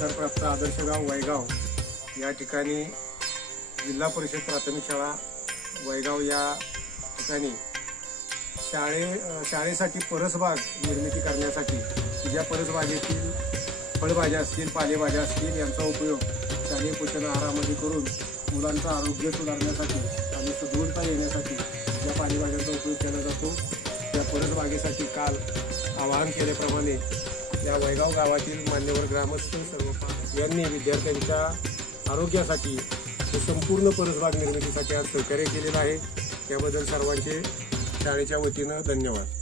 पुरस्कारप्राप्त आदर्श गाव वैगाव या ठिकाणी जिल्हा परिषद प्राथमिक शाळा वैगाव या ठिकाणी शाळेसाठी परसबाग निर्मिती करण्यासाठी ज्या परसबागेतील फळभाज्या असतील पालेभाज्या असतील यांचा उपयोग शालेय पोषण आहारामध्ये करून मुलांचं आरोग्य सुधारण्यासाठी आणि सदृढता येण्यासाठी या पालेभाज्यांचा उपयोग केला जातो। त्या परसबागेसाठी काल आवाहन केल्याप्रमाणे या वैगाव गावातील मान्यवर ग्रामस्थ सर्व यांनी विद्यार्थ्यांच्या आरोग्यासाठी संपूर्ण परसबाग निर्मितीसाठी आज सहकार्य केलेलं आहे। त्याबद्दल सर्वांचे शाळेच्या वतीनं धन्यवाद।